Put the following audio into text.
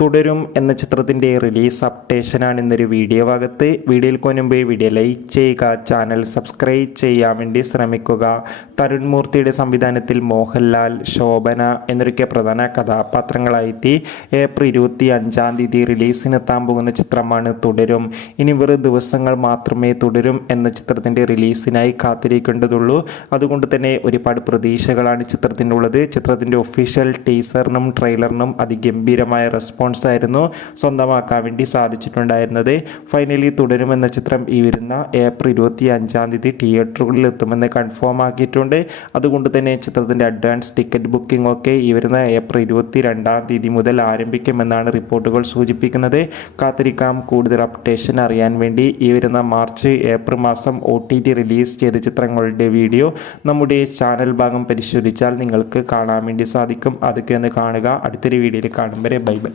തുടരും എന്ന ചിത്രത്തിൻ്റെ റിലീസ് അപ്ഡേഷനാണ് ഇന്നൊരു വീഡിയോ ഭാഗത്ത്. വീഡിയോയിൽ മുൻപ് വീഡിയോ ലൈക്ക് ചെയ്യുക, ചാനൽ സബ്സ്ക്രൈബ് ചെയ്യാൻ വേണ്ടി ശ്രമിക്കുക. തരുൺ മൂർത്തിയുടെ സംവിധാനത്തിൽ മോഹൻലാൽ, ശോഭന എന്നൊക്കെ പ്രധാന കഥാപാത്രങ്ങളായി ഏപ്രിൽ 25 റിലീസിനെത്താൻ പോകുന്ന ചിത്രമാണ് തുടരും. ഇനി വെറും ദിവസങ്ങൾ മാത്രമേ തുടരും എന്ന ചിത്രത്തിൻ്റെ റിലീസിനായി കാത്തിരിക്കേണ്ടതുള്ളൂ. അതുകൊണ്ട് തന്നെ ഒരുപാട് പ്രതീക്ഷകളാണ് ചിത്രത്തിനുള്ളത്. ചിത്രത്തിൻ്റെ ഒഫീഷ്യൽ ടീസറിനും ട്രെയിലറിനും അതിഗംഭീരമായ റെസ്പോൺസ് ആയിരുന്നു സ്വന്തമാക്കാൻ വേണ്ടി സാധിച്ചിട്ടുണ്ടായിരുന്നത്. ഫൈനലി തുടരുമെന്ന ചിത്രം ഈ വരുന്ന ഏപ്രിൽ 25 തിയേറ്ററുകളിൽ എത്തുമെന്ന് കൺഫേം ആക്കിയിട്ടുണ്ട്. അതുകൊണ്ട് തന്നെ ചിത്രത്തിൻ്റെ അഡ്വാൻസ് ടിക്കറ്റ് ബുക്കിംഗ് ഒക്കെ ഈ വരുന്ന ഏപ്രിൽ 22 മുതൽ ആരംഭിക്കുമെന്നാണ് റിപ്പോർട്ടുകൾ സൂചിപ്പിക്കുന്നത്. കാത്തിരിക്കാം കൂടുതൽ അപ്ഡേഷൻ അറിയാൻ വേണ്ടി. ഈ വരുന്ന മാർച്ച് ഏപ്രിൽ മാസം OTT റിലീസ് ചെയ്ത ചിത്രങ്ങളുടെ വീഡിയോ നമ്മുടെ ചാനൽ ഭാഗം പരിശോധിച്ചാൽ നിങ്ങൾക്ക് കാണാൻ വേണ്ടി സാധിക്കും. അതൊക്കെ ഒന്ന് കാണുക. അടുത്തൊരു വീഡിയോയിൽ കാണും വരെ ബൈ ബൈ.